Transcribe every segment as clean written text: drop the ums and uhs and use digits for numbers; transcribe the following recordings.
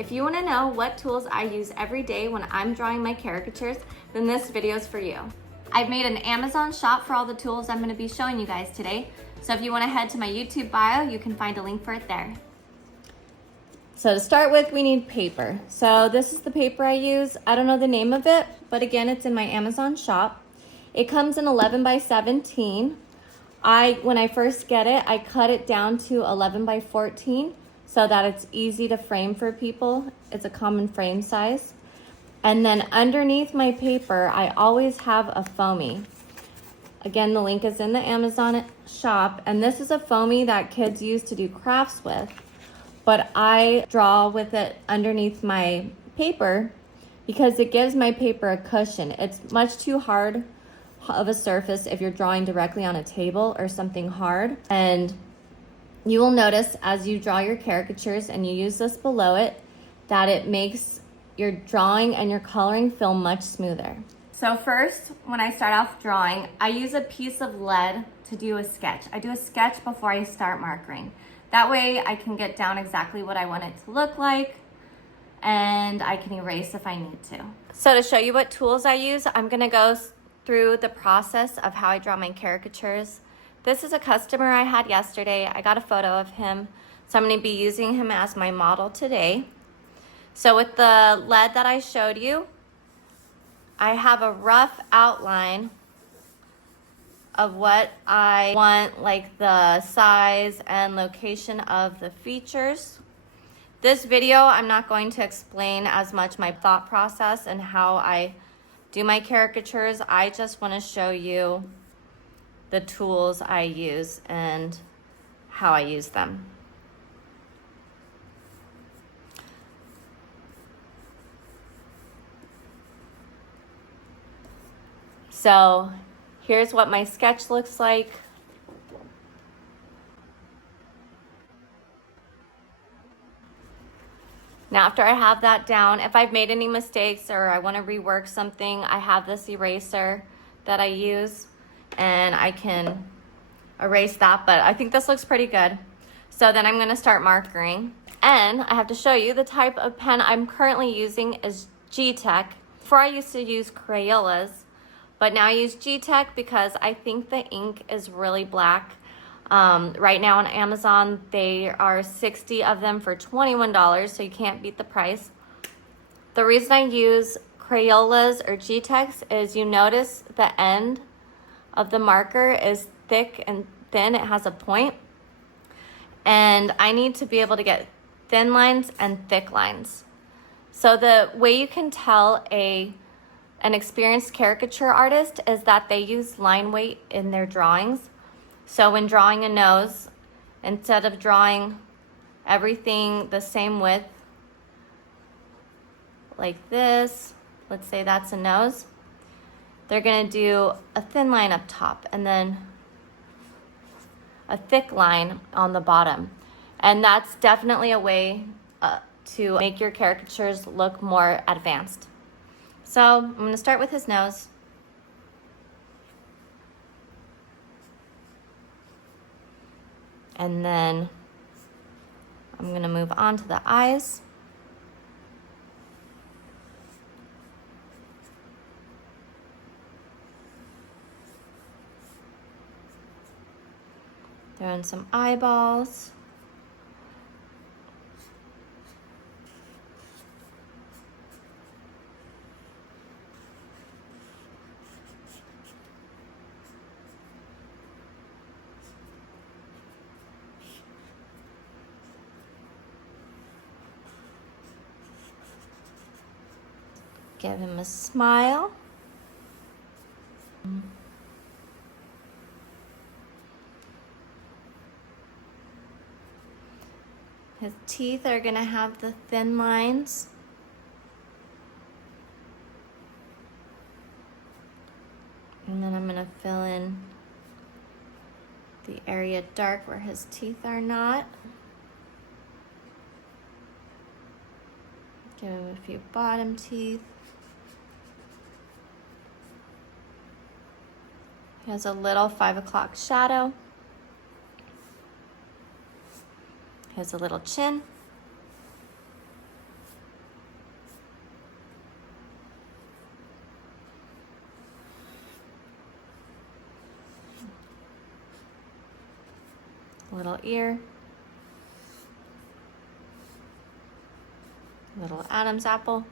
If you want to know what tools I use every day when I'm drawing my caricatures, then this video is for you. I've made an Amazon shop for all the tools I'm going to be showing you guys today. So if you want to head to my YouTube bio, you can find a link for it there. So to start with, we need paper. So this is the paper I use. I don't know the name of it, but again, it's in my Amazon shop. It comes in 11 by 17. When I first get it, I cut it down to 11 by 14 so that it's easy to frame for people. It's a common frame size. And then underneath my paper, I always have a foamy. Again, the link is in the Amazon shop, and this is a foamy that kids use to do crafts with, but I draw with it underneath my paper because it gives my paper a cushion. It's much too hard of a surface if you're drawing directly on a table or something hard. And you will notice as you draw your caricatures and you use this below it, that it makes your drawing and your coloring feel much smoother. So first, when I start off drawing, I use a piece of lead to do a sketch. I do a sketch before I start markering. That way I can get down exactly what I want it to look like, and I can erase if I need to. So to show you what tools I use, I'm gonna go through the process of how I draw my caricatures. This is a customer I had yesterday. I got a photo of him, so I'm gonna be using him as my model today. So with the lead that I showed you, I have a rough outline of what I want, like the size and location of the features. This video, I'm not going to explain as much my thought process and how I do my caricatures. I just want to show you the tools I use and how I use them. So here's what my sketch looks like. Now after I have that down, if I've made any mistakes or I want to rework something, I have this eraser that I use and I can erase that, but I think this looks pretty good. So then I'm going to start markering, and I have to show you the type of pen I'm currently using is G-Tech. Before I used to use Crayolas, but now I use G-Tech because I think the ink is really black. Right now on Amazon, there are 60 of them for $21, so you can't beat the price. The reason I use Crayolas or G-Techs is you notice the end of the marker is thick and thin. It has a point. And I need to be able to get thin lines and thick lines. So the way you can tell an experienced caricature artist is that they use line weight in their drawings. So when drawing a nose, instead of drawing everything the same width, like this, let's say that's a nose, they're gonna do a thin line up top and then a thick line on the bottom. And that's definitely a way to make your caricatures look more advanced. So I'm gonna start with his nose. And then I'm gonna move on to the eyes. Throw in some eyeballs. Give him a smile. His teeth are gonna have the thin lines. And then I'm gonna fill in the area dark where his teeth are not. Give him a few bottom teeth. He has a little 5 o'clock shadow. He has a little chin. little ear, little Adam's apple.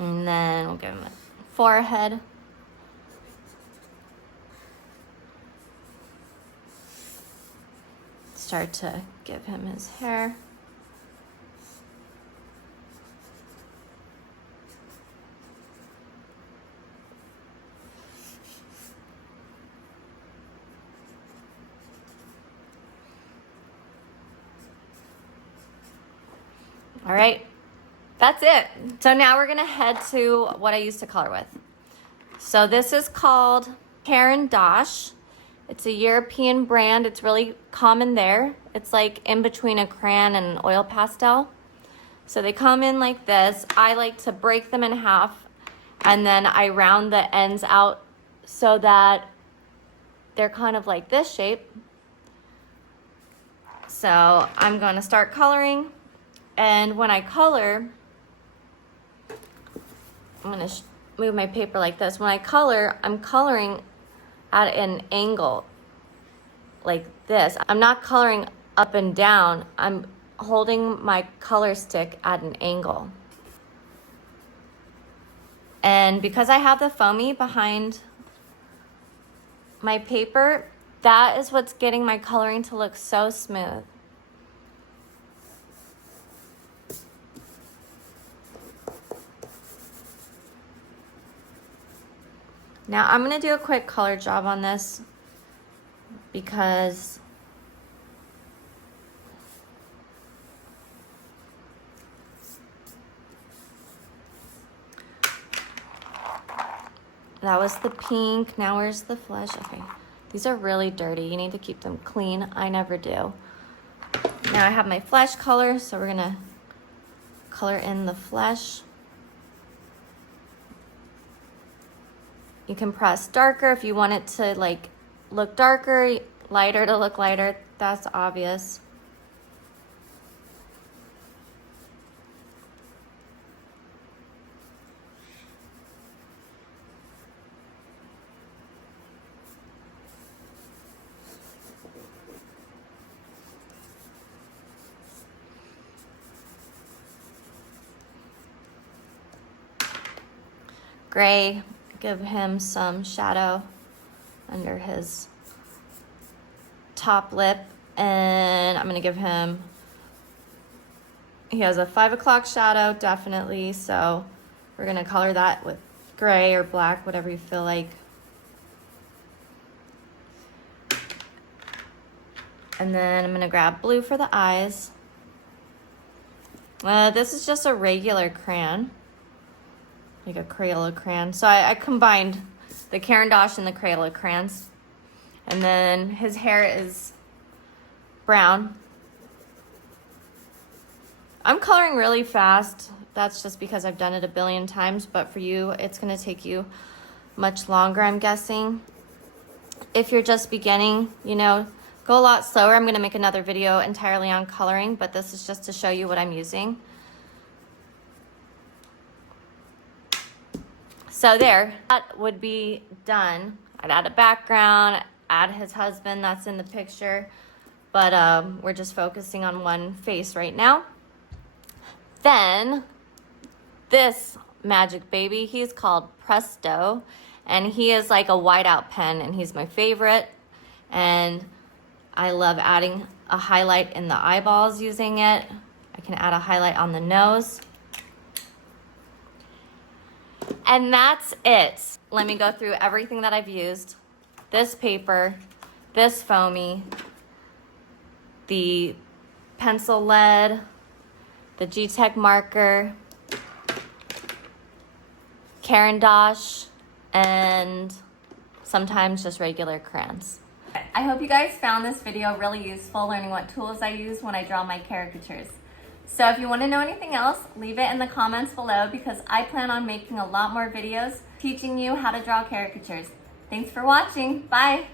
And then we'll give him a forehead. Start to give him his hair. All right, that's it. So now we're gonna head to what I used to color with. So this is called Caricatures. It's a European brand. It's really common there. It's like in between a crayon and an oil pastel. So they come in like this. I like to break them in half and then I round the ends out so that they're kind of like this shape. So I'm gonna start coloring. And when I color, I'm gonna move my paper like this. When I color, I'm coloring at an angle like this. I'm not coloring up and down. I'm holding my color stick at an angle. And because I have the foamy behind my paper, that is what's getting my coloring to look so smooth. Now I'm gonna do a quick color job on this because that was the pink. Now where's the flesh? Okay, these are really dirty. You need to keep them clean. I never do. Now I have my flesh color, so we're gonna color in the flesh. You can press darker if you want it to like look darker, lighter to look lighter. That's obvious. Gray. Give him some shadow under his top lip. And I'm gonna give him, he has a 5 o'clock shadow, definitely. So we're gonna color that with gray or black, whatever you feel like. And then I'm gonna grab blue for the eyes. This is just a regular crayon. Like a Crayola crayon. So I combined the Caricatures and the Crayola crayons. And then his hair is brown. I'm coloring really fast. That's just because I've done it a billion times, but for you, it's gonna take you much longer, I'm guessing. If you're just beginning, you know, go a lot slower. I'm gonna make another video entirely on coloring, but this is just to show you what I'm using. So there, that would be done. I'd add a background, add his husband that's in the picture, but we're just focusing on one face right now. Then this magic baby, he's called Presto, and he is like a whiteout pen, and he's my favorite. And I love adding a highlight in the eyeballs using it. I can add a highlight on the nose. And that's it. Let me go through everything that I've used. This paper, this foamy, the pencil lead, the G-Tech marker, Caricatures, and sometimes just regular crayons. I hope you guys found this video really useful, learning what tools I use when I draw my caricatures. So if you want to know anything else, leave it in the comments below because I plan on making a lot more videos teaching you how to draw caricatures. Thanks for watching. Bye.